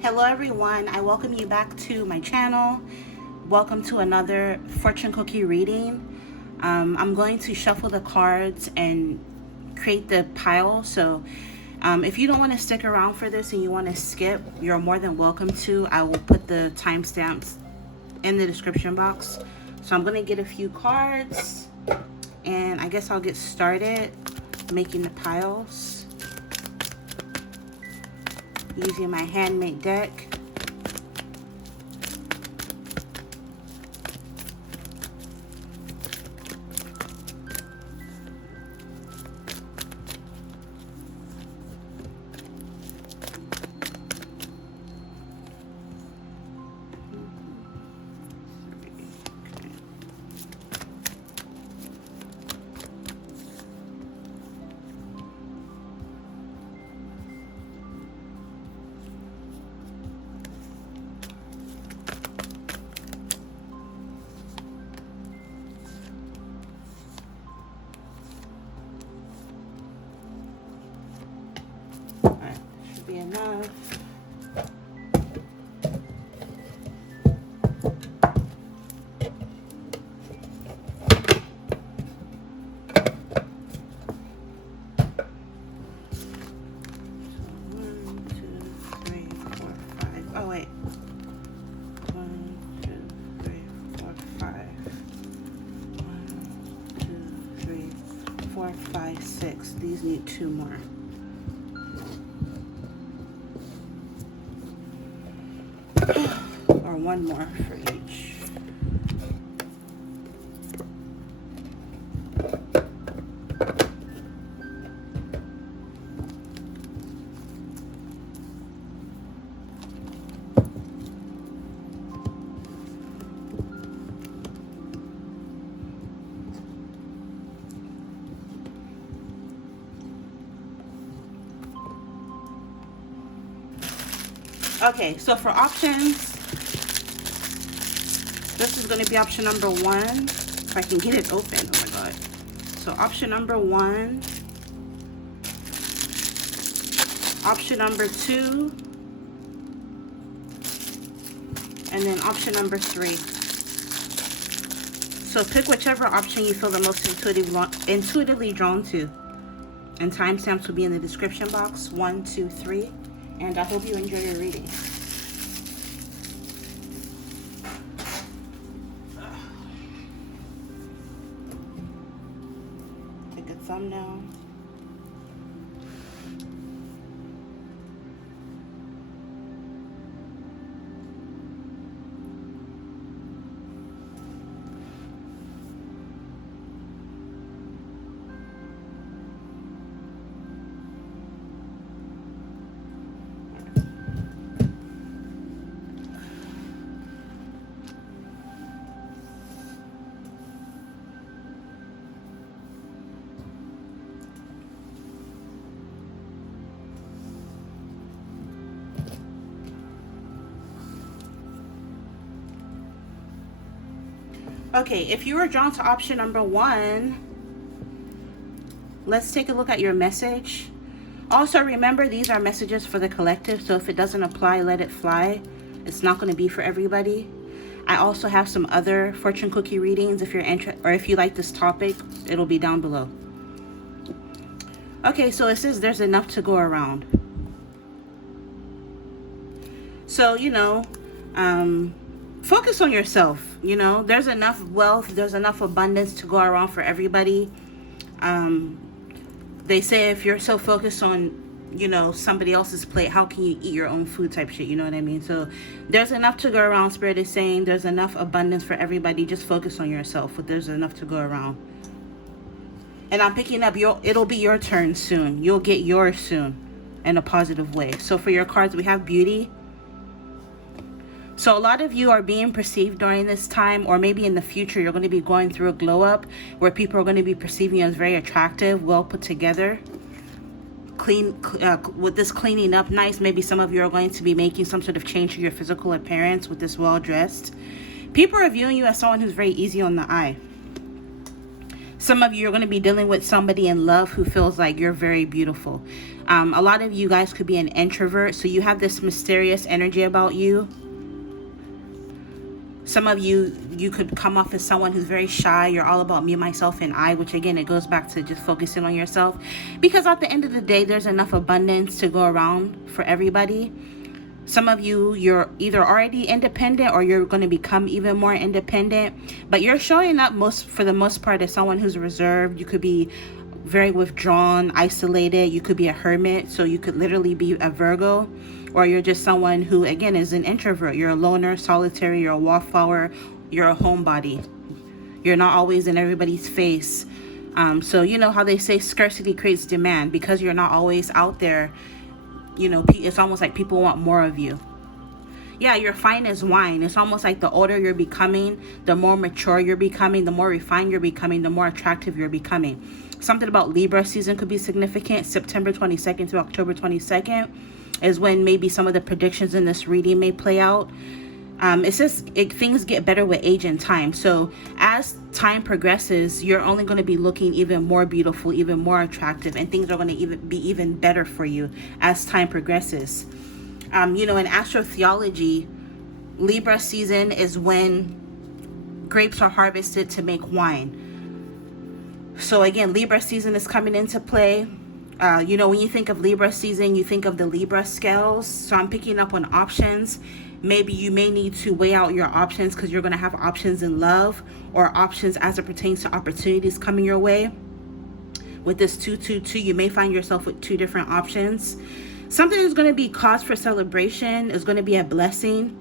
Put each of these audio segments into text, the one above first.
Hello everyone, I welcome you back to my channel. Welcome to another fortune cookie reading. I'm going to shuffle the cards and create the pile. So if you don't want to stick around for this and you want to skip, you're more than welcome to. I will put the timestamps in the description box. So I'm going to get a few cards and I guess I'll get started making the piles using my handmade deck. Be enough. Oh wait. 1, 2, 3, 4, 5. 1, 2, 3, 4, 5, 6. These need 2 more. Or 1 more for each. Okay, so for options, this is going to be option number 1. If I can get it open, oh my god. So option number 1, option number 2, and then option number 3. So pick whichever option you feel the most intuitively drawn to. And timestamps will be in the description box, 1, 2, 3. And I hope you enjoy your reading. Take a thumbnail. Okay, if you were drawn to option number 1, let's take a look at your message. Also, remember, these are messages for the collective, so if it doesn't apply, let it fly. It's not going to be for everybody. I also have some other fortune cookie readings. If you're interested, or if you like this topic, it'll be down below. Okay, so it says there's enough to go around. So, focus on yourself. There's enough wealth, there's enough abundance to go around for everybody. They say if you're so focused on somebody else's plate, how can you eat your own food type shit, you know what I mean? So there's enough to go around. Spirit is saying there's enough abundance for everybody. Just focus on yourself, but there's enough to go around. And I'm picking up it'll be your turn soon. You'll get yours soon in a positive way. So for your cards, we have beauty. So a lot of you are being perceived during this time, or maybe in the future, you're going to be going through a glow up where people are going to be perceiving you as very attractive, well put together, clean, with this cleaning up nice. Maybe some of you are going to be making some sort of change to your physical appearance with this well dressed. People are viewing you as someone who's very easy on the eye. Some of you are going to be dealing with somebody in love who feels like you're very beautiful. A lot of you guys could be an introvert, so you have this mysterious energy about you. Some of you could come off as someone who's very shy. You're all about me, myself, and I, which again, it goes back to just focusing on yourself. Because at the end of the day, there's enough abundance to go around for everybody. Some of you, you're either already independent or you're going to become even more independent. But you're showing up for the most part as someone who's reserved. You could be very withdrawn, isolated. You could be a hermit. So you could literally be a Virgo. Or you're just someone who, again, is an introvert. You're a loner, solitary, you're a wallflower, you're a homebody. You're not always in everybody's face. So you know how they say scarcity creates demand. Because you're not always out there, you know, it's almost like people want more of you. Yeah, you're fine as wine. It's almost like the older you're becoming, the more mature you're becoming, the more refined you're becoming, the more attractive you're becoming. Something about Libra season could be significant. September 22nd through October 22nd is when maybe some of the predictions in this reading may play out. It's just things get better with age and time. So as time progresses, you're only going to be looking even more beautiful, even more attractive, and things are going to be even better for you as time progresses. You know, in astrotheology, Libra season is when grapes are harvested to make wine. So again, Libra season is coming into play. You know, when you think of Libra season, you think of the Libra scales. So I'm picking up on options. Maybe you may need to weigh out your options because you're going to have options in love or options as it pertains to opportunities coming your way. With this 222, you may find yourself with two different options. Something is going to be cause for celebration is going to be a blessing.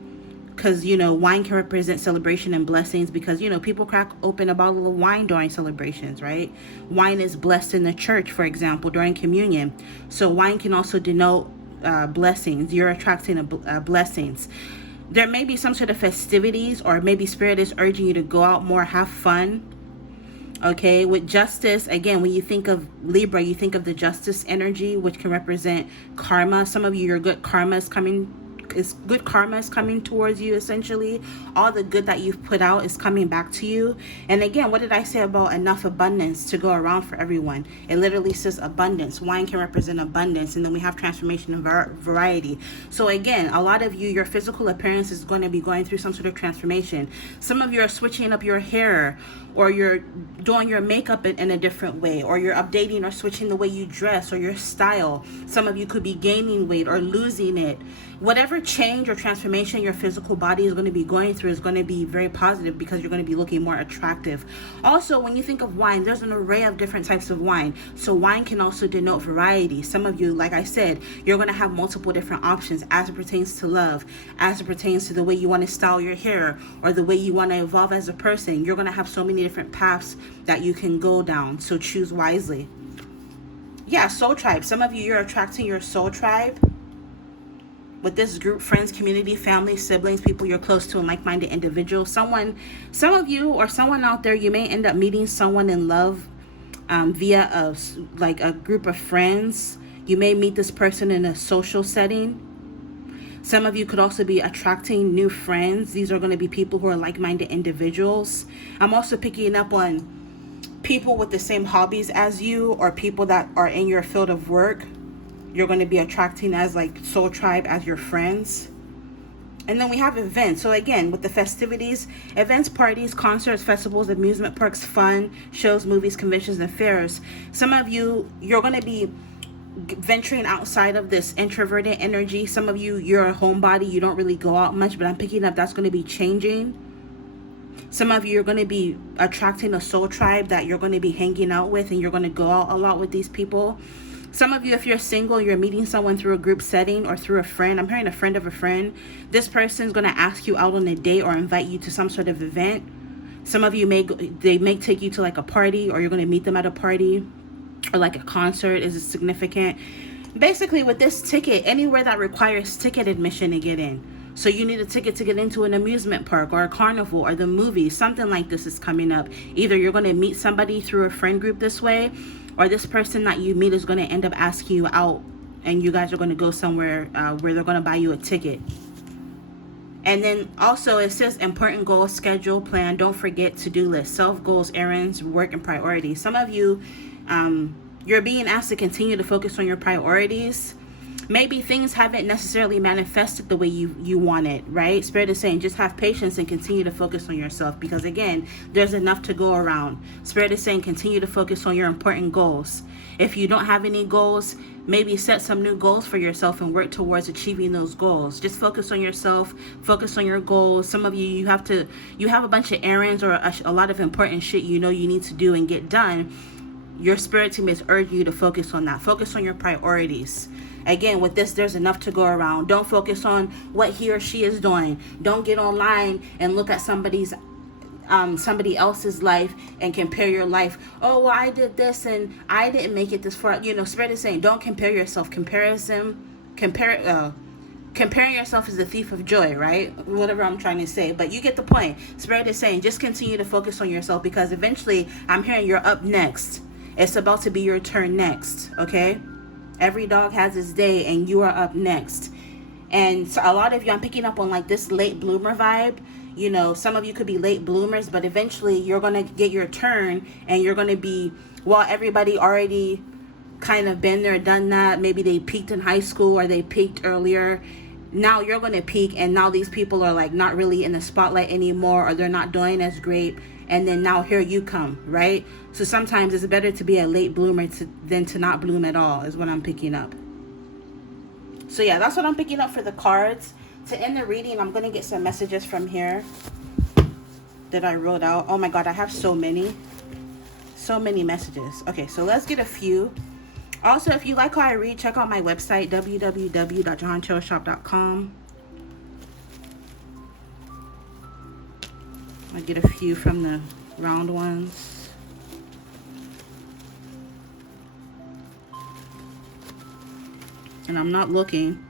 Because, you know, wine can represent celebration and blessings because, you know, people crack open a bottle of wine during celebrations, right? Wine is blessed in the church, for example, during communion. So wine can also denote blessings. You're attracting blessings. There may be some sort of festivities, or maybe spirit is urging you to go out more, have fun. Okay, with justice, again, when you think of Libra, you think of the justice energy, which can represent karma. Some of you, your good karma is coming towards you. Essentially, all the good that you've put out is coming back to you. And again, what did I say about enough abundance to go around for everyone? It literally says abundance. Wine can represent abundance, and then we have transformation and variety. So again, a lot of you, your physical appearance is going to be going through some sort of transformation. Some of you are switching up your hair, or you're doing your makeup in a different way, or you're updating or switching the way you dress or your style. Some of you could be gaining weight or losing it. Whatever change or transformation your physical body is going to be going through is going to be very positive because you're going to be looking more attractive. Also, when you think of wine, there's an array of different types of wine. So wine can also denote variety. Some of you, like I said, you're going to have multiple different options as it pertains to love, as it pertains to the way you want to style your hair or the way you want to evolve as a person. You're going to have so many different paths that you can go down. So choose wisely. Yeah, soul tribe. Some of you, you're attracting your soul tribe. With this group, friends, community, family, siblings, people you're close to, and like-minded individuals. Some of you or someone out there, you may end up meeting someone in love via a group of friends. You may meet this person in a social setting. Some of you could also be attracting new friends. These are going to be people who are like-minded individuals. I'm also picking up on people with the same hobbies as you, or people that are in your field of work. You're going to be attracting as like soul tribe as your friends. And then we have events. So again, with the festivities, events, parties, concerts, festivals, amusement parks, fun, shows, movies, conventions, and fairs. Some of you, you're going to be venturing outside of this introverted energy. Some of you, you're a homebody. You don't really go out much, but I'm picking up that's going to be changing. Some of you are going to be attracting a soul tribe that you're going to be hanging out with, and you're going to go out a lot with these people. Some of you, if you're single, you're meeting someone through a group setting or through a friend. I'm hearing a friend of a friend. This person's going to ask you out on a date or invite you to some sort of event. Some of you they may take you to like a party, or you're going to meet them at a party, or like a concert is significant. Basically, with this ticket, anywhere that requires ticket admission to get in. So you need a ticket to get into an amusement park or a carnival or the movies. Something like this is coming up. Either you're going to meet somebody through a friend group this way, or this person that you meet is going to end up asking you out, and you guys are going to go somewhere where they're going to buy you a ticket. And then also it says important goals, schedule, plan, don't forget, to-do list, self goals, errands, work, and priorities. Some of you, you're being asked to continue to focus on your priorities. Maybe things haven't necessarily manifested the way you want it, right? Spirit is saying just have patience and continue to focus on yourself, because again, there's enough to go around. Spirit is saying continue to focus on your important goals. If you don't have any goals, maybe set some new goals for yourself and work towards achieving those goals. Just focus on yourself, focus on your goals. Some of you have a bunch of errands or a lot of important shit you need to do and get done. Your spirit team is urging you to focus on that. Focus on your priorities. Again, with this, there's enough to go around. Don't focus on what he or she is doing. Don't get online and look at somebody else's life and compare your life. Oh, well, I did this and I didn't make it this far. Spirit is saying don't compare yourself. Comparing yourself is the thief of joy, right? Whatever I'm trying to say, but you get the point. Spirit is saying just continue to focus on yourself, because eventually I'm hearing you're up next. It's about to be your turn next, okay? Every dog has its day and you are up next. And so a lot of you, I'm picking up on like this late bloomer vibe. Some of you could be late bloomers, but eventually you're going to get your turn and you're going to be, well, everybody already kind of been there, done that. Maybe they peaked in high school or they peaked earlier. Now you're going to peak, and now these people are like not really in the spotlight anymore, or they're not doing as great. And then now here you come, right? So sometimes it's better to be a late bloomer than to not bloom at all, is what I'm picking up. So yeah, that's what I'm picking up for the cards. To end the reading, I'm going to get some messages from here that I wrote out. Oh my God, I have so many messages. Okay, so let's get a few. Also, if you like how I read, check out my website, www.jehantarotshop.com. I get a few from the round ones. And I'm not looking.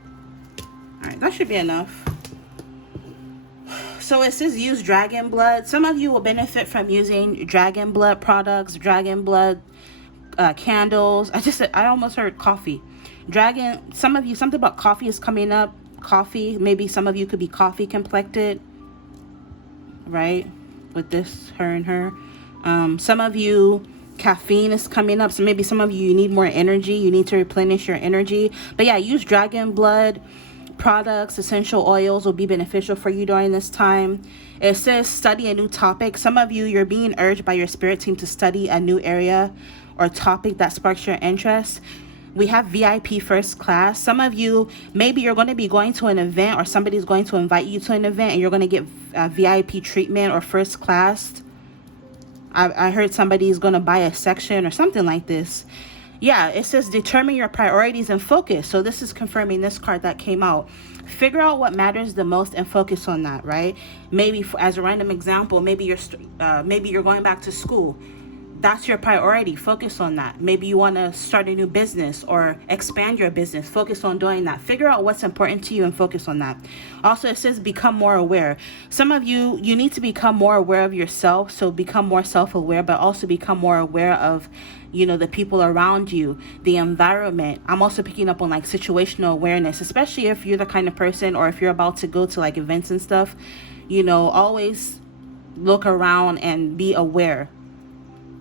Alright, that should be enough. So it says use dragon blood. Some of you will benefit from using dragon blood products, dragon blood candles. I almost heard coffee. Some of you, something about coffee is coming up. Coffee, maybe some of you could be coffee complected, right? With this, her and her. Some of you, caffeine is coming up. So maybe some of you need more energy. You need to replenish your energy. But yeah, use dragon blood products. Essential oils will be beneficial for you during this time. It says study a new topic. Some of you, you're being urged by your spirit team to study a new area or topic that sparks your interest. We have VIP first class. Some of you, maybe you're going to be going to an event, or somebody's going to invite you to an event and you're going to get VIP treatment or first class. I heard somebody's going to buy a section or something like this. Yeah, it says determine your priorities and focus. So this is confirming this card that came out. Figure out what matters the most and focus on that, right? Maybe as a random example, maybe you're going back to school. That's your priority. Focus on that. Maybe you want to start a new business or expand your business. Focus on doing that. Figure out what's important to you and focus on that. Also, it says become more aware. Some of you need to become more aware of yourself. So become more self-aware, but also become more aware of, the people around you, the environment. I'm also picking up on like situational awareness, especially if you're the kind of person, or if you're about to go to like events and stuff, always look around and be aware.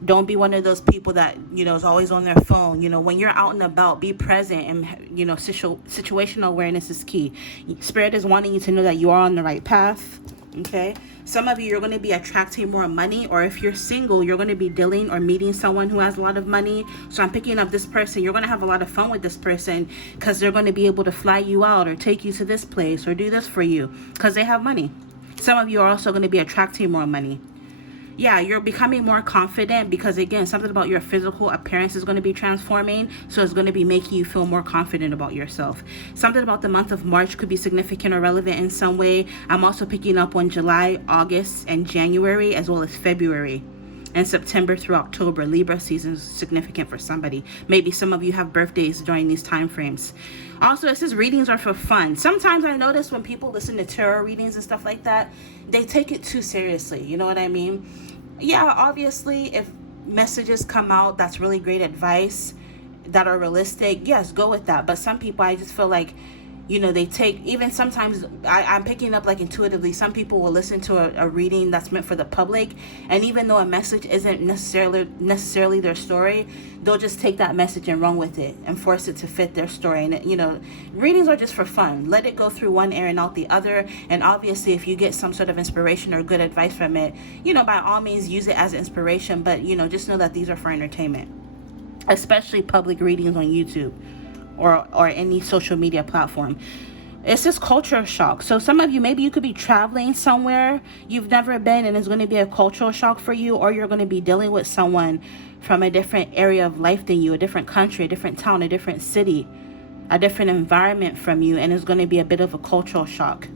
Don't be one of those people that, is always on their phone. When you're out and about, be present, and, situational awareness is key. Spirit is wanting you to know that you are on the right path. Okay. Some of you, you're going to be attracting more money, or if you're single, you're going to be dealing or meeting someone who has a lot of money. So I'm picking up this person. You're going to have a lot of fun with this person because they're going to be able to fly you out or take you to this place or do this for you because they have money. Some of you are also going to be attracting more money. Yeah, you're becoming more confident because, again, something about your physical appearance is going to be transforming. So it's going to be making you feel more confident about yourself. Something about the month of March could be significant or relevant in some way. I'm also picking up on July, August, and January, as well as February and September through October. Libra season is significant for somebody. Maybe some of you have birthdays during these time frames. Also, it says readings are for fun. Sometimes I notice when people listen to tarot readings and stuff like that, they take it too seriously. You know what I mean? Yeah, obviously, if messages come out, that's really great advice that are realistic. Yes, go with that. But some people, I just feel like They take, even sometimes I'm picking up like intuitively, some people will listen to a reading that's meant for the public, and even though a message isn't necessarily their story, they'll just take that message and run with it and force it to fit their story. And readings are just for fun. Let it go through one ear and out the other. And obviously if you get some sort of inspiration or good advice from it, by all means use it as inspiration, but just know that these are for entertainment, especially public readings on YouTube or any social media platform. It's just culture shock. So some of you, maybe you could be traveling somewhere you've never been, and it's going to be a cultural shock for you, or you're going to be dealing with someone from a different area of life than you, a different country, a different town, a different city, a different environment from you, and it's going to be a bit of a cultural shock,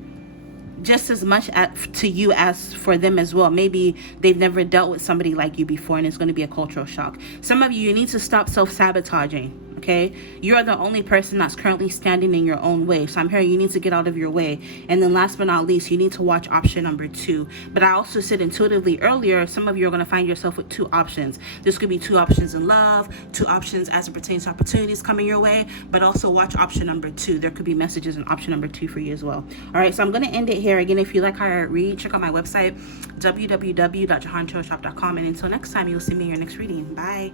just as much to you as for them as well. Maybe they've never dealt with somebody like you before, and it's going to be a cultural shock. Some of you need to stop self-sabotaging. Okay, you're the only person that's currently standing in your own way. So I'm hearing you need to get out of your way. And then last but not least, you need to watch option number 2. But I also said intuitively earlier, some of you are going to find yourself with 2 options. This could be 2 options in love, 2 options as it pertains to opportunities coming your way, but also watch option number 2. There could be messages in option number 2 for you as well. All right, so I'm going to end it here. Again, if you like how I read, check out my website, www.jehanshowshop.com. And until next time, you'll see me in your next reading. Bye.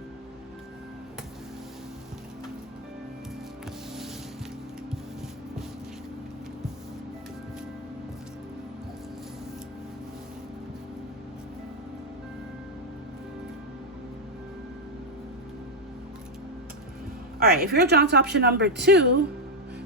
All right, if you're drawn to option number 2,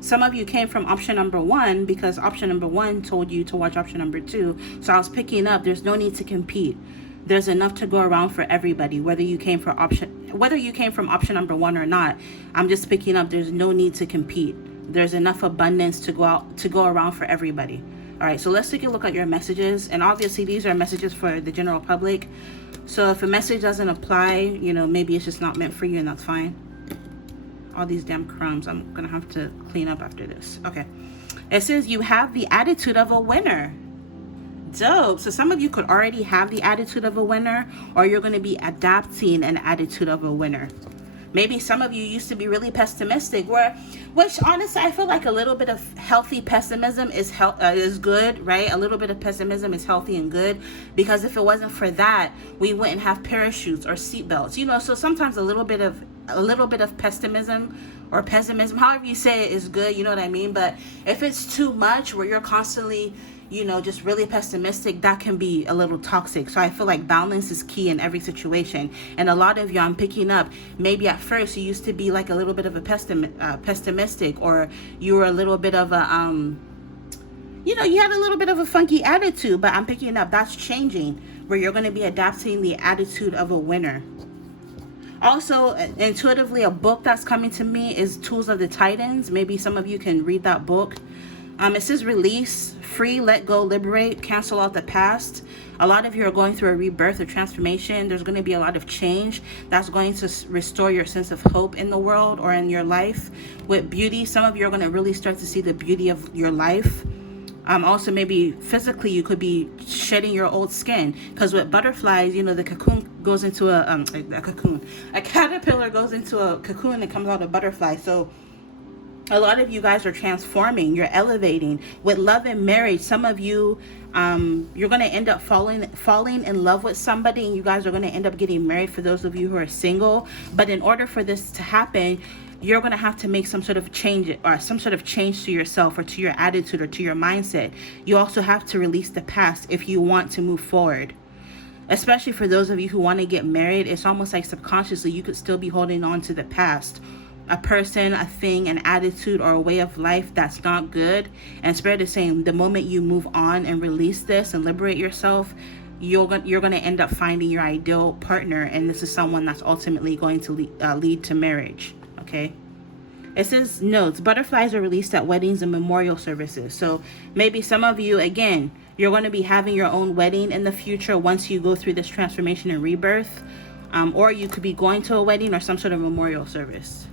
some of you came from option number 1 because option number 1 told you to watch option number 2. So I was picking up, there's no need to compete. There's enough to go around for everybody, whether you came from option number 1 or not. I'm just picking up, there's no need to compete. There's enough abundance to go around for everybody. All right, so let's take a look at your messages. And obviously these are messages for the general public. So if a message doesn't apply, maybe it's just not meant for you, and that's fine. All these damn crumbs, I'm gonna have to clean up after this. Okay, it says you have the attitude of a winner. Dope. So some of you could already have the attitude of a winner, or you're going to be adapting an attitude of a winner. Maybe some of you used to be really pessimistic, which honestly I feel like a little bit of healthy pessimism is good, right? A little bit of pessimism is healthy and good, because if it wasn't for that, we wouldn't have parachutes or seatbelts. So sometimes a little bit of pessimism or pessimism, however you say it, is good. You know what I mean? But if it's too much, where you're constantly just really pessimistic, that can be a little toxic. So I feel like balance is key in every situation. And a lot of you, I'm picking up, maybe at first you used to be like a little bit of a pessimistic, or you were a little bit of a, you had a little bit of a funky attitude, but I'm picking up that's changing, where you're going to be adapting the attitude of a winner. Also, intuitively, a book that's coming to me is Tools of the Titans. Maybe some of you can read that book. It says release, free, let go, liberate, cancel out the past. A lot of you are going through a rebirth or transformation. There's going to be a lot of change that's going to restore your sense of hope in the world or in your life. With beauty, some of you are going to really start to see the beauty of your life. Also, maybe physically, you could be shedding your old skin, because with butterflies, the cocoon goes into a caterpillar goes into a cocoon and comes out a butterfly. So a lot of you guys are transforming, you're elevating. With love and marriage, some of you, you're going to end up falling in love with somebody, and you guys are going to end up getting married, for those of you who are single. But in order for this to happen, you're going to have to make some sort of change to yourself, or to your attitude, or to your mindset. You also have to release the past if you want to move forward. Especially for those of you who want to get married, it's almost like subconsciously you could still be holding on to the past. A person, a thing, an attitude, or a way of life that's not good. And Spirit is saying the moment you move on and release this and liberate yourself, you're going to end up finding your ideal partner. And this is someone that's ultimately going to lead to marriage. Okay. It says notes, butterflies are released at weddings and memorial services. So maybe some of you, again, you're going to be having your own wedding in the future once you go through this transformation and rebirth. Or you could be going to a wedding or some sort of memorial service.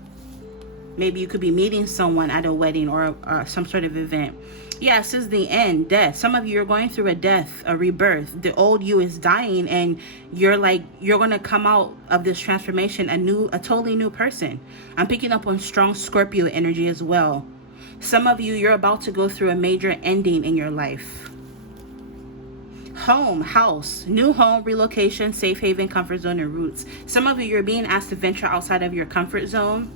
Maybe you could be meeting someone at a wedding or some sort of event. Yeah, it says the end, death. Some of you are going through a death, a rebirth. The old you is dying, and you're going to come out of this transformation a totally new person. I'm picking up on strong Scorpio energy as well. Some of you, you're about to go through a major ending in your life. Home, house, new home, relocation, safe haven, comfort zone, and roots. Some of you, you're being asked to venture outside of your comfort zone.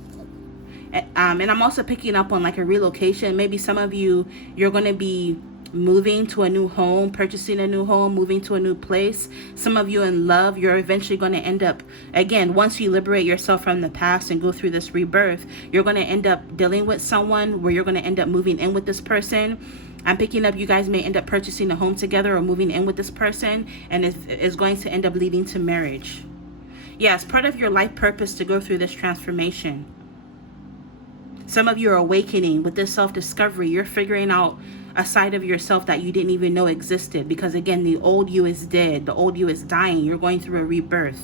And I'm also picking up on like a relocation. Maybe some of you, you're going to be moving to a new home, purchasing a new home, moving to a new place. Some of you in love, you're eventually going to end up, again, once you liberate yourself from the past and go through this rebirth, you're going to end up dealing with someone where you're going to end up moving in with this person. I'm picking up, you guys may end up purchasing a home together or moving in with this person, and it's going to end up leading to marriage. Yes, part of your life purpose to go through this transformation. Some of you are awakening with this self-discovery. You're figuring out a side of yourself that you didn't even know existed, because again, the old you is dead. The old you is dying. You're going through a rebirth.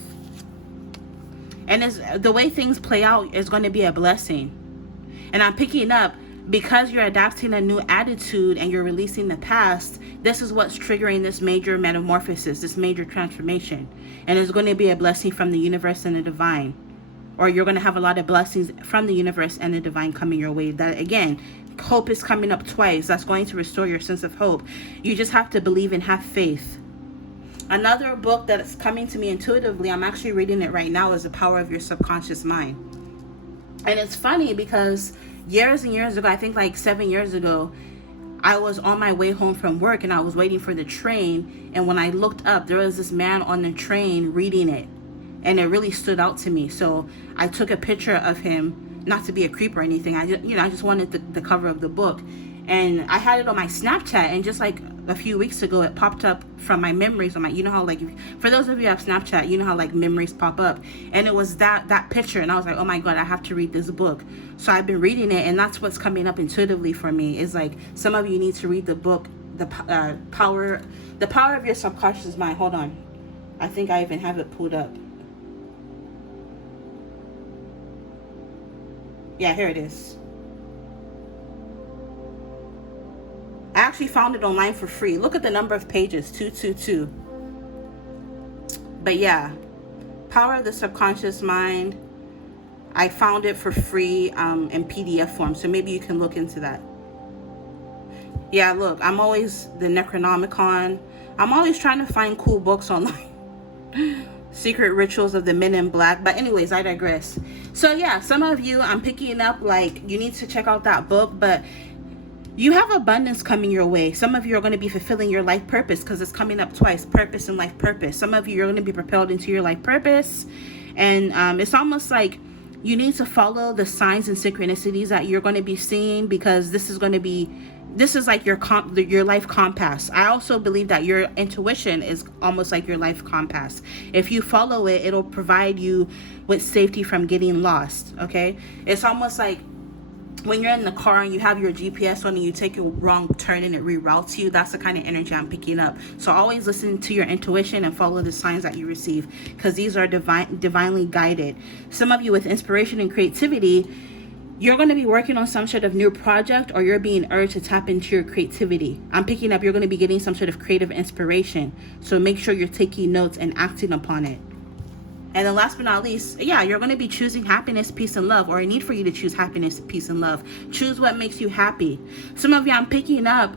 And the way things play out is going to be a blessing. And I'm picking up, because you're adapting a new attitude and you're releasing the past, this is what's triggering this major metamorphosis, this major transformation. And it's going to be a blessing from the universe and the divine. Or you're going to have a lot of blessings from the universe and the divine coming your way. That, again, hope is coming up twice. That's going to restore your sense of hope. You just have to believe and have faith. Another book that's coming to me intuitively, I'm actually reading it right now, is The Power of Your Subconscious Mind. And it's funny because years and years ago, I think like 7 years ago, I was on my way home from work and I was waiting for the train. And when I looked up, there was this man on the train reading it. And it really stood out to me. So I took a picture of him, not to be a creep or anything. I just wanted the cover of the book. And I had it on my Snapchat. And just like a few weeks ago, it popped up from my memories. On my, you know how like, for those of you who have Snapchat, you know how like memories pop up. And it was that picture. And I was like, oh my God, I have to read this book. So I've been reading it. And that's what's coming up intuitively for me. Is like, some of you need to read the book, The Power of Your Subconscious Mind. Hold on. I think I even have it pulled up. Yeah, here it is. I actually found it online for free. Look at the number of pages, 222. But yeah, Power of the Subconscious Mind. I found it for free in PDF form, so maybe you can look into that. Yeah, look, I'm always the Necronomicon. I'm always trying to find cool books online. Secret Rituals of the Men in Black. But anyways, I digress. So yeah, some of you, I'm picking up like you need to check out that book, but you have abundance coming your way. Some of you are going to be fulfilling your life purpose, because it's coming up twice, purpose and life purpose. Some of you are going to be propelled into your life purpose, and it's almost like you need to follow the signs and synchronicities that you're going to be seeing, because this is like your life compass. I also believe that your intuition is almost like your life compass. If you follow it, it'll provide you with safety from getting lost. Okay, it's almost like when you're in the car and you have your GPS on and you take a wrong turn and it reroutes you. That's the kind of energy I'm picking up. So always listen to your intuition and follow the signs that you receive, because these are divinely guided. Some of you with inspiration and creativity, you're going to be working on some sort of new project, or you're being urged to tap into your creativity. I'm picking up you're going to be getting some sort of creative inspiration. So make sure you're taking notes and acting upon it. And then last but not least, yeah, you're going to be choosing happiness, peace, and love, or a need for you to choose happiness, peace, and love. Choose what makes you happy. Some of you, I'm picking up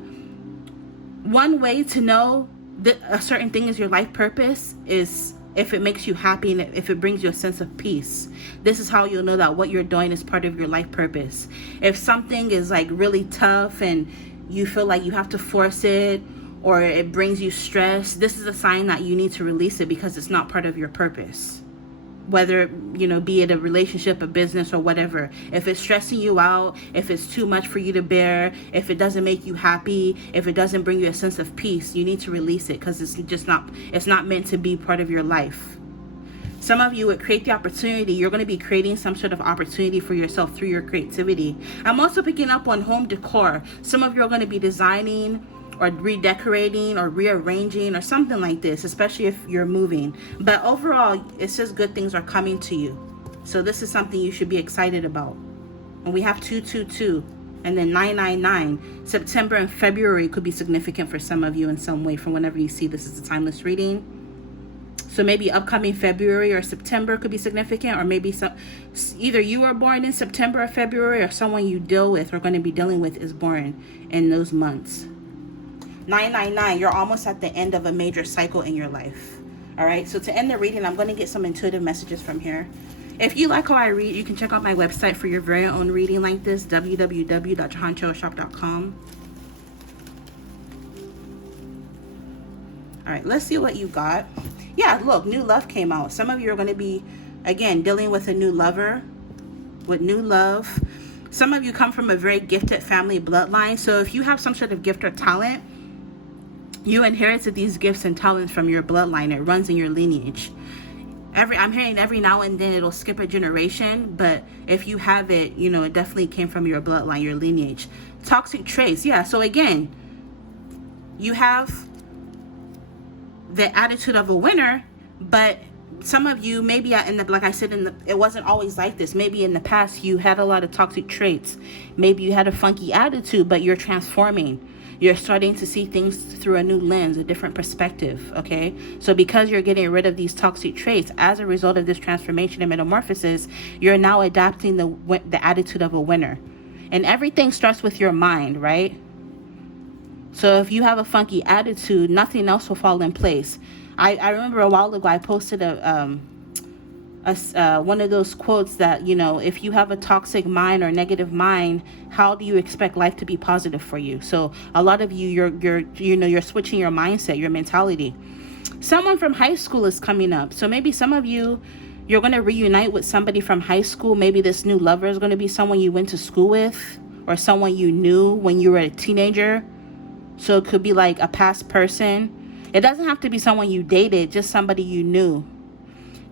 one way to know that a certain thing is your life purpose is if it makes you happy and if it brings you a sense of peace. This is how you'll know that what you're doing is part of your life purpose. If something is like really tough and you feel like you have to force it, or it brings you stress, this is a sign that you need to release it, because it's not part of your purpose. Whether, be it a relationship, a business, or whatever. If it's stressing you out, if it's too much for you to bear, if it doesn't make you happy, if it doesn't bring you a sense of peace, you need to release it, because it's not meant to be part of your life. Some of you would create the opportunity. You're going to be creating some sort of opportunity for yourself through your creativity. I'm also picking up on home decor. Some of you are going to be designing or redecorating or rearranging or something like this, especially if you're moving. But overall, it's just good things are coming to you. So this is something you should be excited about. And we have 222 and then 999. September and February could be significant for some of you in some way from whenever you see this as a timeless reading. So maybe upcoming February or September could be significant, or maybe either you were born in September or February, or someone you deal with or going to be dealing with is born in those months. 999, you're almost at the end of a major cycle in your life. All right, so to end the reading, I'm going to get some intuitive messages from here. If you like how I read, you can check out my website for your very own reading like this, www.jehanshop.com. All right, let's see what you got. Yeah, look, new love came out. Some of you are going to be, again, dealing with a new lover, with new love. Some of you come from a very gifted family bloodline. So if you have some sort of gift or talent, you inherited these gifts and talents from your bloodline. It runs in your lineage. I'm hearing every now and then it'll skip a generation, but if you have it, you know, it definitely came from your bloodline, your lineage. Toxic traits. Yeah, so again, you have the attitude of a winner, but some of you, maybe like I said, it wasn't always like this. Maybe in the past you had a lot of toxic traits. Maybe you had a funky attitude, but you're transforming. You're starting to see things through a new lens, a different perspective, okay? So because you're getting rid of these toxic traits, as a result of this transformation and metamorphosis, you're now adopting the attitude of a winner. And everything starts with your mind, right? So if you have a funky attitude, nothing else will fall in place. I remember a while ago I posted one of those quotes that, you know, if you have a toxic mind or negative mind, how do you expect life to be positive for you? So a lot of you, you're switching your mindset, your mentality. Someone from high school is coming up. So maybe some of you, you're going to reunite with somebody from high school. Maybe this new lover is going to be someone you went to school with, or someone you knew when you were a teenager. So it could be like a past person. It doesn't have to be someone you dated, just somebody you knew.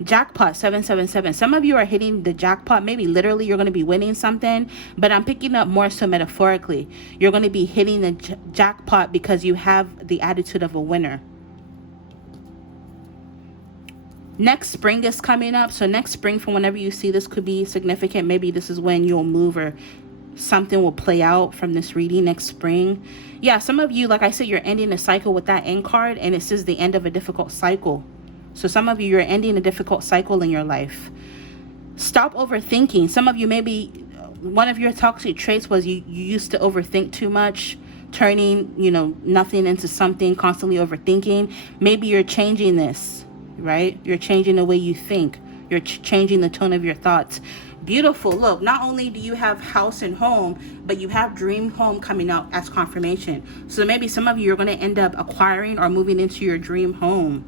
Jackpot 777. Some of you are hitting the jackpot. Maybe literally you're going to be winning something, but I'm picking up more so metaphorically. You're going to be hitting the jackpot because you have the attitude of a winner. Next spring is coming up. So next spring, from whenever you see this, could be significant. Maybe this is when you'll move, or something will play out from this reading next spring. Yeah, some of you, like I said, you're ending a cycle with that end card, and it says the end of a difficult cycle. So some of you, you're ending a difficult cycle in your life. Stop overthinking. Some of you, maybe one of your toxic traits was you used to overthink too much, turning, you know, nothing into something, constantly overthinking. Maybe you're changing this, right? You're changing the way you think. You're changing the tone of your thoughts. Beautiful. Look, not only do you have house and home, but you have dream home coming out as confirmation. So maybe some of you are going to end up acquiring or moving into your dream home.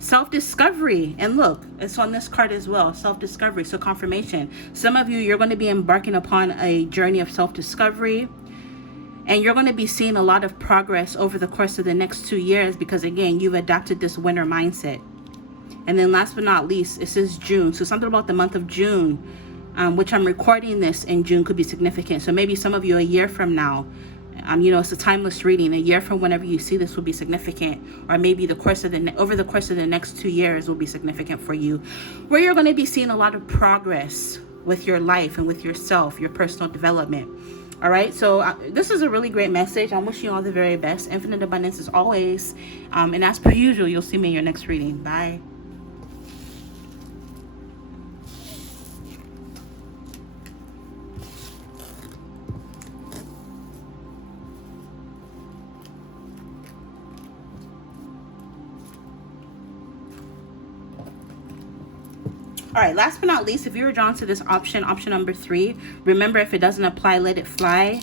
Self-discovery. And look, it's on this card as well. Self-discovery. So confirmation. Some of you, you're going to be embarking upon a journey of self-discovery. And you're going to be seeing a lot of progress over the course of the next 2 years, because again, you've adopted this winner mindset. And then last but not least, it says June. So something about the month of June, which I'm recording this in June, could be significant. So maybe some of you a year from now, you know, it's a timeless reading. A year from whenever you see this will be significant, or maybe over the course of the next 2 years will be significant for you, where you're going to be seeing a lot of progress with your life and with yourself, your personal development. All right, so this is a really great message. I'm wishing you all the very best. Infinite abundance as always. And as per usual, you'll see me in your next reading. Bye. All right, last but not least, if you were drawn to this option number 3, remember, if it doesn't apply, let it fly.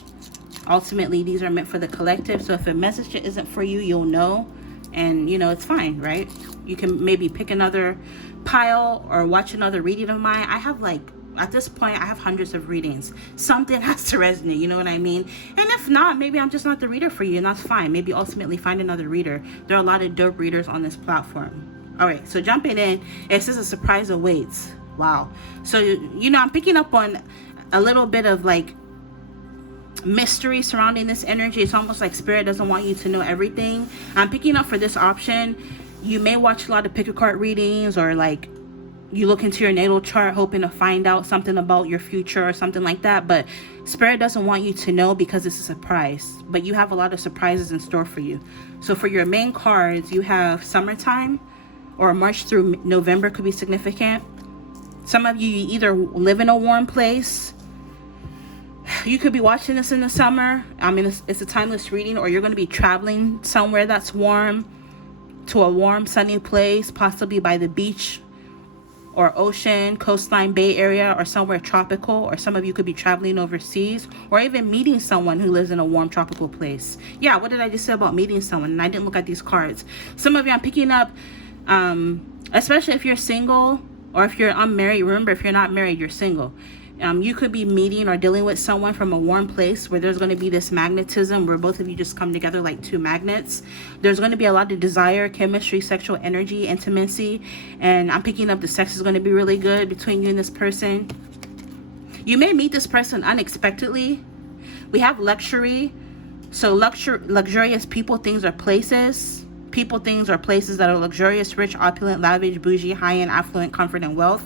Ultimately, these are meant for the collective. So if a message isn't for you, you'll know. And, you know, it's fine, right? You can maybe pick another pile or watch another reading of mine. I have at this point, I have hundreds of readings. Something has to resonate, you know what I mean? And if not, maybe I'm just not the reader for you, and that's fine. Maybe ultimately find another reader. There are a lot of dope readers on this platform. All right, so jumping in, it says a surprise awaits. Wow. So, you know, I'm picking up on a little bit of like mystery surrounding this energy. It's almost like spirit doesn't want you to know everything. I'm picking up for this option. You may watch a lot of pick a card readings, or like you look into your natal chart hoping to find out something about your future or something like that. But spirit doesn't want you to know because it's a surprise. But you have a lot of surprises in store for you. So for your main cards, you have summertime, or March through November could be significant. Some of you either live in a warm place. You could be watching this in the summer. I mean, it's a timeless reading, or you're going to be traveling somewhere that's warm, to a warm, sunny place, possibly by the beach or ocean, coastline, Bay Area, or somewhere tropical. Or some of you could be traveling overseas, or even meeting someone who lives in a warm tropical place. Yeah, what did I just say about meeting someone? And I didn't look at these cards. Some of you I'm picking up, especially if you're single or if you're unmarried. Remember, if you're not married, you're single. You could be meeting or dealing with someone from a warm place where there's going to be this magnetism where both of you just come together like two magnets. There's going to be a lot of desire, chemistry, sexual energy, intimacy, and I'm picking up the sex is going to be really good between you and this person. You may meet this person unexpectedly. We have luxury. So luxurious people, things, or places. People, things, or places that are luxurious, rich, opulent, lavish, bougie, high-end, affluent, comfort, and wealth.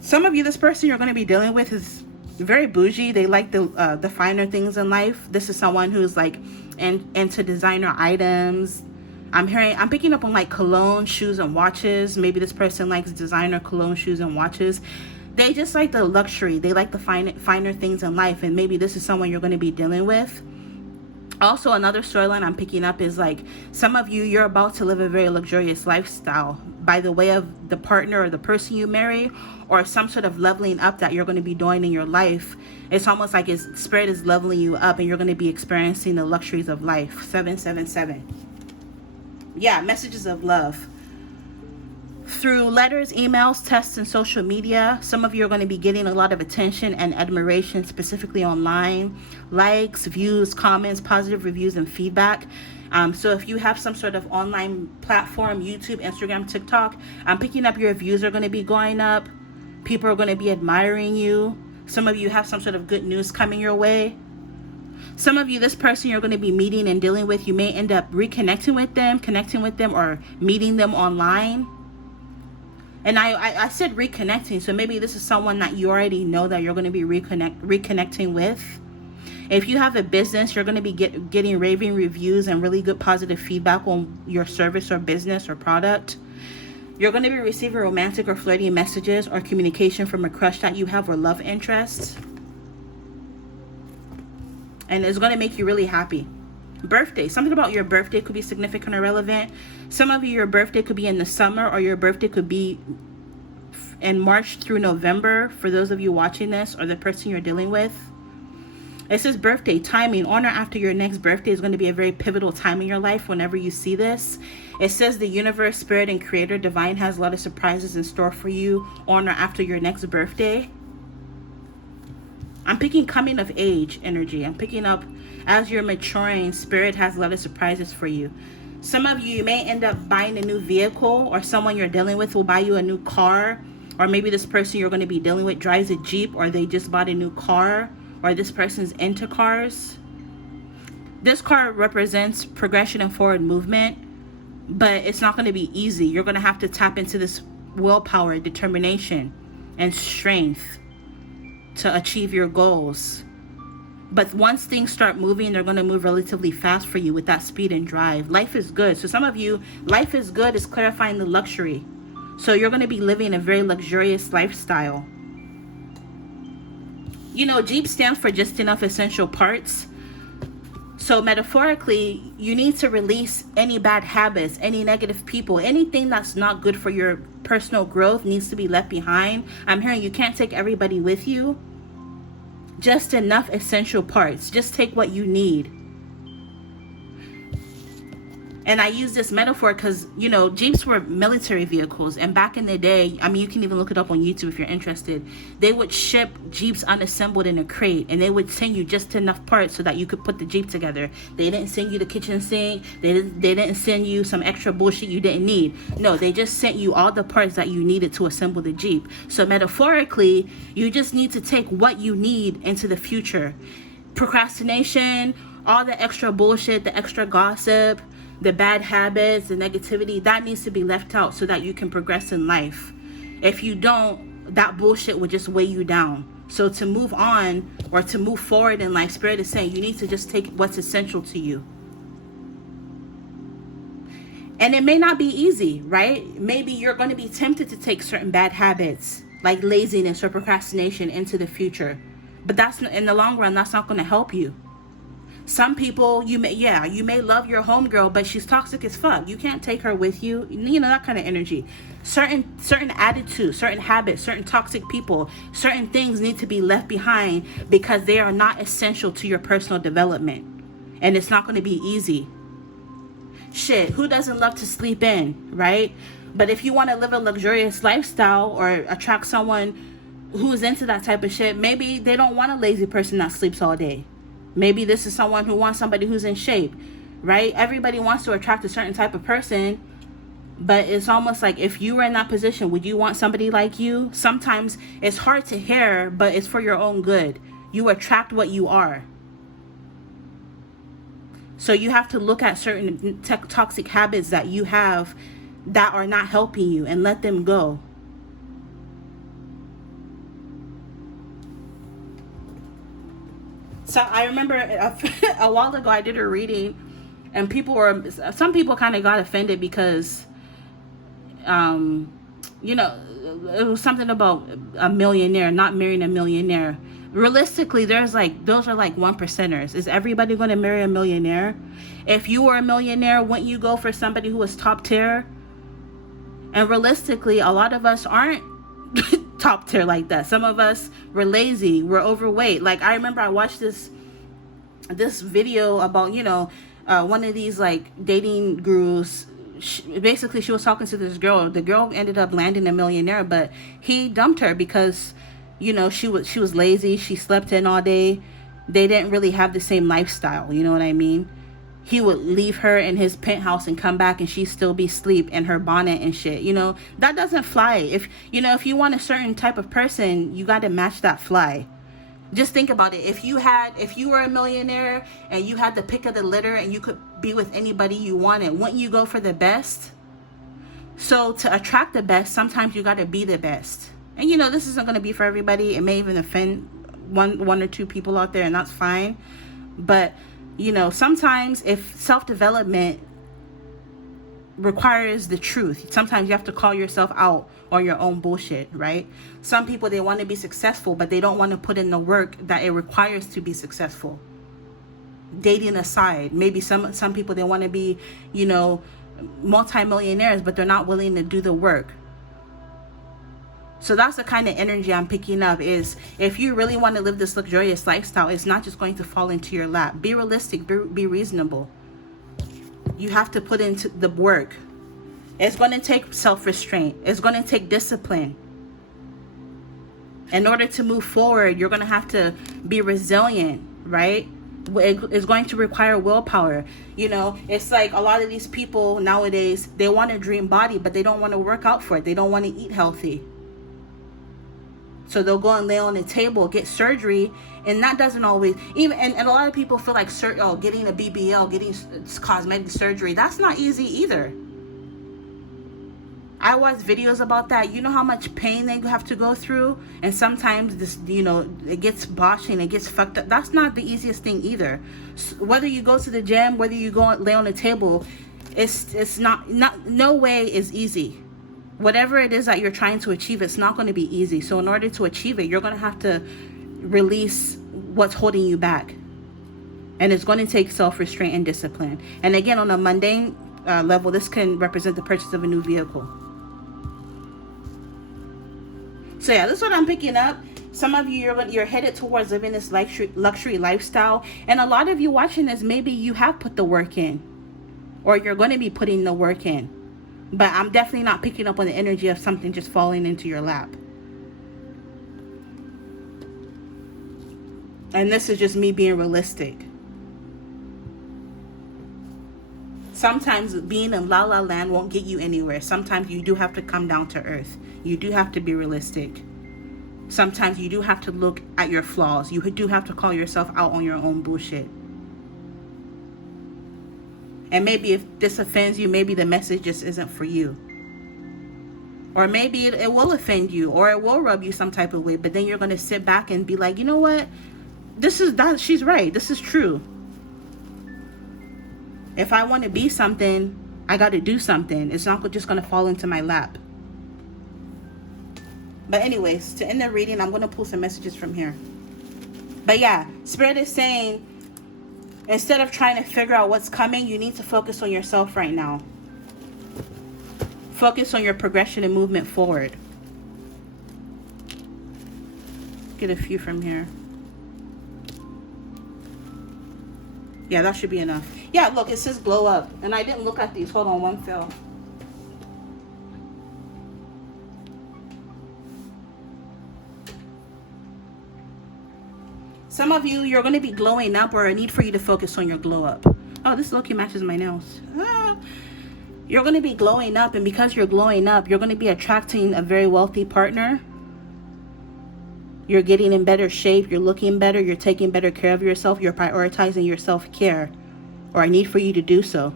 Some of you, this person you're going to be dealing with is very bougie. They like the finer things in life. This is someone who's like into designer items. I'm picking up on like cologne, shoes, and watches. Maybe this person likes designer cologne, shoes, and watches. They just like the luxury. They like the finer things in life. And maybe this is someone you're going to be dealing with. Also, another storyline I'm picking up is like some of you, you're about to live a very luxurious lifestyle by the way of the partner or the person you marry, or some sort of leveling up that you're going to be doing in your life. It's almost like spirit is leveling you up and you're going to be experiencing the luxuries of life. 777. Yeah, messages of love. Through letters, emails, texts, and social media, some of you are going to be getting a lot of attention and admiration, specifically online. Likes, views, comments, positive reviews, and feedback. So if you have some sort of online platform, YouTube, Instagram, TikTok, I'm picking up your views are going to be going up. People are going to be admiring you. Some of you have some sort of good news coming your way. Some of you, this person you're going to be meeting and dealing with, you may end up reconnecting with them, connecting with them, or meeting them online. And I said reconnecting, so maybe this is someone that you already know that you're going to be reconnecting with. If you have a business, you're going to be getting raving reviews and really good positive feedback on your service or business or product. You're going to be receiving romantic or flirty messages or communication from a crush that you have or love interest. And it's going to make you really happy. Birthday. Something about your birthday could be significant or relevant. Some of you, your birthday could be in the summer, or your birthday could be in March through November for those of you watching this or the person you're dealing with. It says birthday, timing, on or after your next birthday is going to be a very pivotal time in your life whenever you see this. It says the universe, spirit, and creator divine has a lot of surprises in store for you on or after your next birthday. I'm picking coming of age energy. I'm picking up as you're maturing, spirit has a lot of surprises for you. Some of you may end up buying a new vehicle, or someone you're dealing with will buy you a new car, or maybe this person you're going to be dealing with drives a Jeep, or they just bought a new car, or this person's into cars. This card represents progression and forward movement, but it's not going to be easy. You're going to have to tap into this willpower, determination, and strength to achieve your goals. But once things start moving, they're going to move relatively fast for you with that speed and drive. Life is good. So some of you, life is good is clarifying the luxury. So you're going to be living a very luxurious lifestyle. You know, Jeep stands for just enough essential parts. So metaphorically, you need to release any bad habits, any negative people, anything that's not good for your personal growth needs to be left behind. I'm hearing you can't take everybody with you. Just enough essential parts. Just take what you need. And I use this metaphor because, you know, Jeeps were military vehicles. And back in the day, I mean, you can even look it up on YouTube if you're interested. They would ship Jeeps unassembled in a crate. And they would send you just enough parts so that you could put the Jeep together. They didn't send you the kitchen sink. They didn't send you some extra bullshit you didn't need. No, they just sent you all the parts that you needed to assemble the Jeep. So metaphorically, you just need to take what you need into the future. Procrastination, all the extra bullshit, the extra gossip, the bad habits, the negativity, that needs to be left out so that you can progress in life. If you don't, that bullshit will just weigh you down. So to move on or to move forward in life, Spirit is saying you need to just take what's essential to you. And it may not be easy, right? Maybe you're going to be tempted to take certain bad habits like laziness or procrastination into the future. But that's, in the long run, that's not going to help you. Some people, you may love your homegirl, but she's toxic as fuck. You can't take her with you. You know, that kind of energy. Certain attitudes, certain habits, certain toxic people, certain things need to be left behind because they are not essential to your personal development. And it's not going to be easy. Shit, who doesn't love to sleep in, right? But if you want to live a luxurious lifestyle or attract someone who's into that type of shit, maybe they don't want a lazy person that sleeps all day. Maybe this is someone who wants somebody who's in shape, right? Everybody wants to attract a certain type of person, but it's almost like if you were in that position, would you want somebody like you? Sometimes it's hard to hear, but it's for your own good. You attract what you are. So you have to look at certain toxic habits that you have that are not helping you and let them go. So I remember a while ago I did a reading, and some people kind of got offended because, you know, it was something about a millionaire, not marrying a millionaire. Realistically, those are like 1%ers. Is everybody going to marry a millionaire? If you were a millionaire, wouldn't you go for somebody who was top tier? And realistically, a lot of us aren't top tier like that. Some of us lazy, we're overweight. Like I remember I watched this video about, you know, one of these like dating gurus. Basically she was talking to this girl. The girl ended up landing a millionaire, but he dumped her because, you know, she was lazy, she slept in all day. They didn't really have the same lifestyle, you know what I mean? He would leave her in his penthouse and come back and she'd still be asleep in her bonnet and shit. You know, that doesn't fly. If you want a certain type of person, you got to match that fly. Just think about it. If you were a millionaire and you had the pick of the litter and you could be with anybody you wanted, wouldn't you go for the best? So to attract the best, sometimes you got to be the best. And you know, this isn't going to be for everybody. It may even offend one or two people out there, and that's fine. But you know, sometimes if self-development requires the truth, sometimes you have to call yourself out on your own bullshit, right? Some people, they want to be successful, but they don't want to put in the work that it requires to be successful. Dating aside, maybe some people, they want to be, you know, multi-millionaires, but they're not willing to do the work. So that's the kind of energy I'm picking up, is if you really want to live this luxurious lifestyle, it's not just going to fall into your lap. Be realistic, be reasonable. You have to put into the work. It's going to take self-restraint. It's going to take discipline. In order to move forward, you're going to have to be resilient, right? It's going to require willpower. You know, it's like a lot of these people nowadays, they want a dream body, but they don't want to work out for it. They don't want to eat healthy. So they'll go and lay on the table, get surgery, and that doesn't always, and a lot of people feel like getting a BBL, getting cosmetic surgery, that's not easy either. I watch videos about that. You know how much pain they have to go through, and sometimes this, you know, it gets botched and it gets fucked up. That's not the easiest thing either. Whether you go to the gym, whether you go and lay on the table, it's not no way is easy. Whatever it is that you're trying to achieve, it's not going to be easy. So in order to achieve it, you're going to have to release what's holding you back. And it's going to take self-restraint and discipline. And again, on a mundane level, this can represent the purchase of a new vehicle. So yeah, this is what I'm picking up. Some of you, you're headed towards living this luxury lifestyle. And a lot of you watching this, maybe you have put the work in. Or you're going to be putting the work in. But I'm definitely not picking up on the energy of something just falling into your lap. And this is just me being realistic. Sometimes being in la la land won't get you anywhere. Sometimes you do have to come down to earth. You do have to be realistic. Sometimes you do have to look at your flaws. You do have to call yourself out on your own bullshit. And maybe if this offends you, maybe the message just isn't for you. Or maybe it will offend you, or it will rub you some type of way. But then you're going to sit back and be like, you know what? She's right. This is true. If I want to be something, I got to do something. It's not just going to fall into my lap. But anyways, to end the reading, I'm going to pull some messages from here. But yeah, Spirit is saying, instead of trying to figure out what's coming, you need to focus on yourself right now. Focus on your progression and movement forward. Get a few from here. Yeah, that should be enough. Yeah, look, it says glow up. And I didn't look at these. Hold on, one fell. Some of you, you're going to be glowing up, or a need for you to focus on your glow up. Oh, this look matches my nails. You're going to be glowing up, and because you're glowing up, you're going to be attracting a very wealthy partner. You're getting in better shape. You're looking better. You're taking better care of yourself. You're prioritizing your self-care, or a need for you to do so.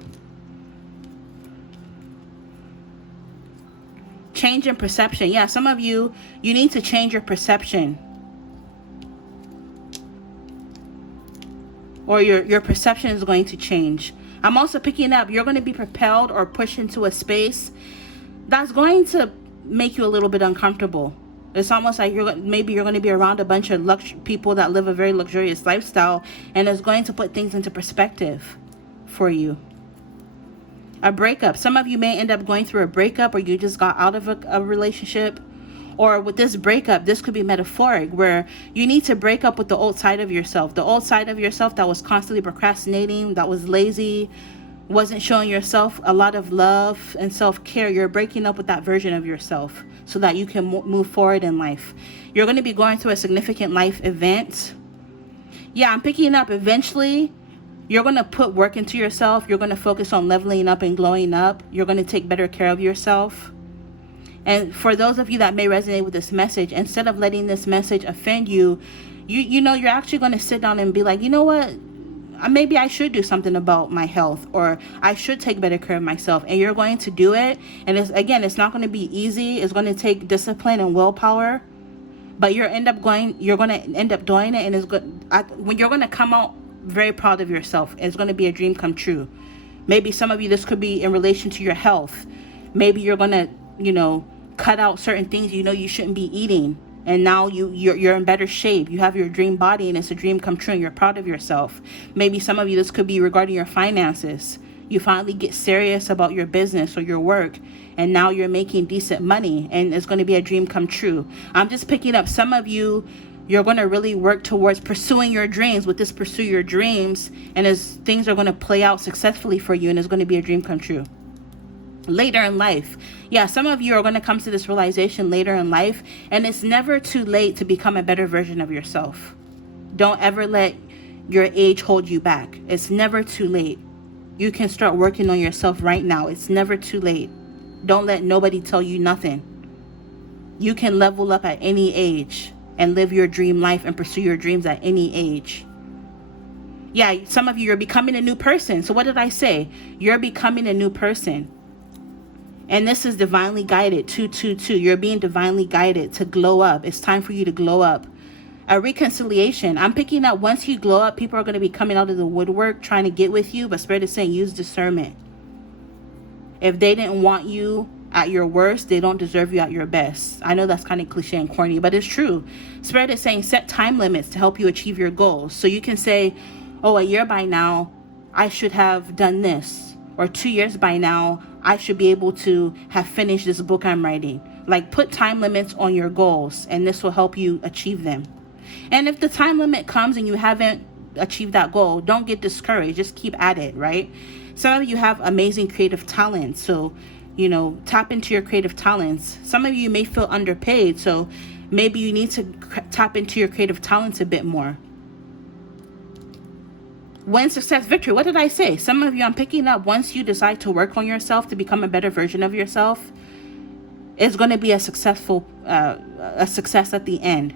Change in perception. Yeah, some of you, you need to change your perception. Or your perception is going to change. I'm also picking up, you're going to be propelled or pushed into a space that's going to make you a little bit uncomfortable. It's almost like maybe you're going to be around a bunch of people that live a very luxurious lifestyle, and it's going to put things into perspective for you. A breakup. Some of you may end up going through a breakup, or you just got out of a relationship. Or with this breakup, this could be metaphoric, where you need to break up with the old side of yourself. The old side of yourself that was constantly procrastinating, that was lazy, wasn't showing yourself a lot of love and self-care. You're breaking up with that version of yourself so that you can move forward in life. You're going to be going through a significant life event. Yeah, I'm picking up eventually. You're going to put work into yourself. You're going to focus on leveling up and glowing up. You're going to take better care of yourself. And for those of you that may resonate with this message, instead of letting this message offend you, you're actually going to sit down and be like, you know what? Maybe I should do something about my health, or I should take better care of myself. And you're going to do it. And it's not going to be easy. It's going to take discipline and willpower. But you're going to end up doing it. And when you're going to come out very proud of yourself, it's going to be a dream come true. Maybe some of you, this could be in relation to your health. Maybe you're going to, cut out certain things you shouldn't be eating, and now you're in better shape. You have your dream body, and it's a dream come true, and you're proud of yourself. Maybe some of you, this could be regarding your finances. You finally get serious about your business or your work, and now you're making decent money, and it's going to be a dream come true. I'm just picking up some of you. You're going to really work towards pursuing your dreams. With this, pursue your dreams, and as things are going to play out successfully for you, and it's going to be a dream come true. Later in life. Yeah, some of you are going to come to this realization later in life, and it's never too late to become a better version of yourself. Don't ever let your age hold you back. It's never too late. You can start working on yourself right now. It's never too late. Don't let nobody tell you nothing. You can level up at any age and live your dream life and pursue your dreams at any age. Yeah, some of you are becoming a new person. So what did I say? You're becoming a new person. And this is divinely guided. 222. You're being divinely guided to glow up. It's time for you to glow up. A reconciliation. I'm picking up, once you glow up, people are going to be coming out of the woodwork trying to get with you. But Spirit is saying, use discernment. If they didn't want you at your worst, they don't deserve you at your best. I know that's kind of cliche and corny, but it's true. Spirit is saying, set time limits to help you achieve your goals. So you can say, oh, a year by now, I should have done this. Or 2 years by now, I should be able to have finished this book I'm writing. Like, put time limits on your goals, and this will help you achieve them. And if the time limit comes and you haven't achieved that goal, don't get discouraged. Just keep at it, right? Some of you have amazing creative talents. So, tap into your creative talents. Some of you may feel underpaid. So maybe you need to tap into your creative talents a bit more. Win, success, victory. What did I say? Some of you, I'm picking up, once you decide to work on yourself to become a better version of yourself, it's going to be a success at the end.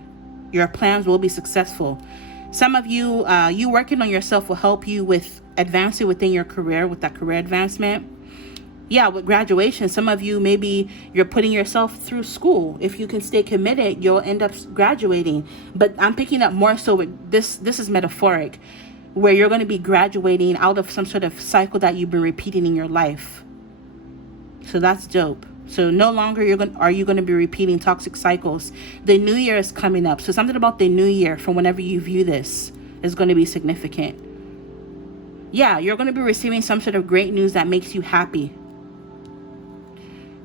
Your plans will be successful. Some of you, you working on yourself will help you with advancing within your career, with that career advancement. Yeah, with graduation, some of you, maybe you're putting yourself through school. If you can stay committed, you'll end up graduating. But I'm picking up more so with this is metaphoric, where you're going to be graduating out of some sort of cycle that you've been repeating in your life. So that's dope. So no longer are you going to be repeating toxic cycles. The new year is coming up. So something about the new year from whenever you view this is going to be significant. Yeah, you're going to be receiving some sort of great news that makes you happy.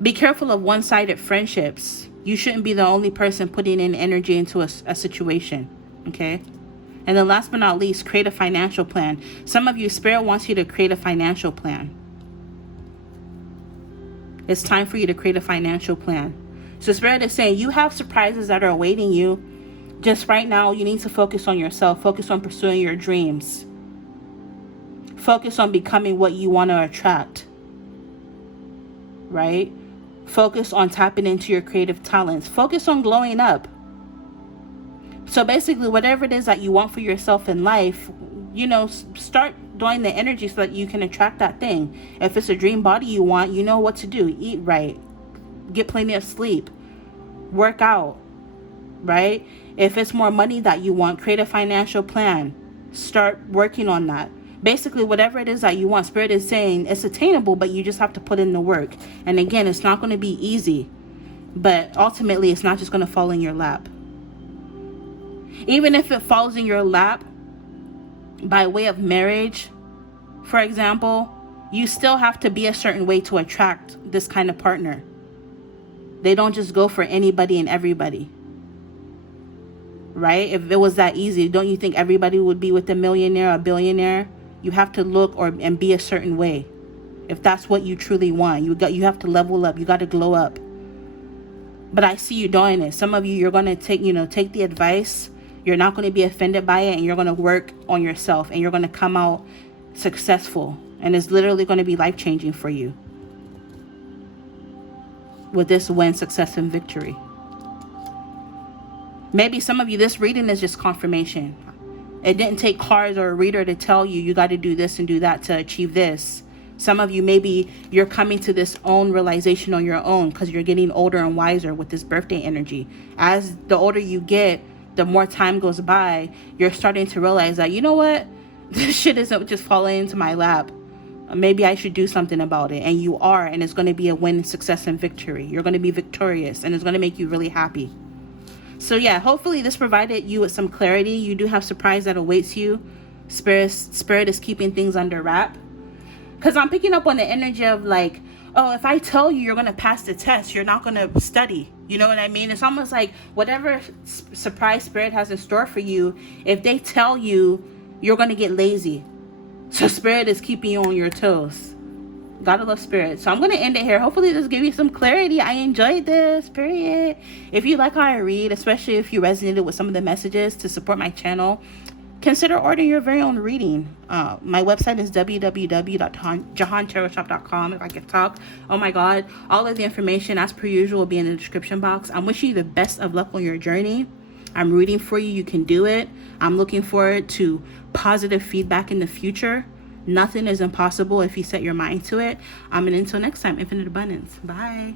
Be careful of one-sided friendships. You shouldn't be the only person putting in energy into a situation. Okay? And then last but not least, create a financial plan. Some of you, Spirit wants you to create a financial plan. It's time for you to create a financial plan. So Spirit is saying you have surprises that are awaiting you. Just right now, you need to focus on yourself. Focus on pursuing your dreams. Focus on becoming what you want to attract. Right? Focus on tapping into your creative talents. Focus on glowing up. So basically, whatever it is that you want for yourself in life, start doing the energy so that you can attract that thing. If it's a dream body you want, you know what to do. Eat right. Get plenty of sleep. Work out. Right? If it's more money that you want, create a financial plan. Start working on that. Basically, whatever it is that you want, Spirit is saying it's attainable, but you just have to put in the work. And again, it's not going to be easy. But ultimately, it's not just going to fall in your lap. Even if it falls in your lap by way of marriage, for example, you still have to be a certain way to attract this kind of partner. They don't just go for anybody and everybody. Right? If it was that easy, don't you think everybody would be with a millionaire, a billionaire? You have to look and be a certain way. If that's what you truly want, you have to level up. You got to glow up. But I see you doing it. Some of you, you're going to take the advice. You're not going to be offended by it, and you're going to work on yourself, and you're going to come out successful. And it's literally going to be life-changing for you with this win, success, and victory. Maybe some of you, this reading is just confirmation. It didn't take cards or a reader to tell you, you got to do this and do that to achieve this. Some of you, maybe you're coming to this own realization on your own because you're getting older and wiser with this birthday energy. As the older you get, the more time goes by, you're starting to realize that, you know what? This shit isn't just falling into my lap. Maybe I should do something about it. And you are, and it's going to be a win, success, and victory. You're going to be victorious, and it's going to make you really happy. So yeah, hopefully this provided you with some clarity. You do have surprise that awaits you. Spirit is keeping things under wrap. Because I'm picking up on the energy of like, oh, if I tell you you're going to pass the test, you're not going to study. You know what I mean? It's almost like whatever surprise Spirit has in store for you, if they tell you, you're going to get lazy. So Spirit is keeping you on your toes. Gotta love Spirit. So I'm going to end it here. Hopefully this gave you some clarity. I enjoyed this, period. If you like how I read, especially if you resonated with some of the messages to support my channel, consider ordering your very own reading. My website is www.jehantarotshop.com. If I can talk. Oh my God. All of the information, as per usual, will be in the description box. I'm wishing you the best of luck on your journey. I'm rooting for you. You can do it. I'm looking forward to positive feedback in the future. Nothing is impossible if you set your mind to it. And until next time, infinite abundance. Bye.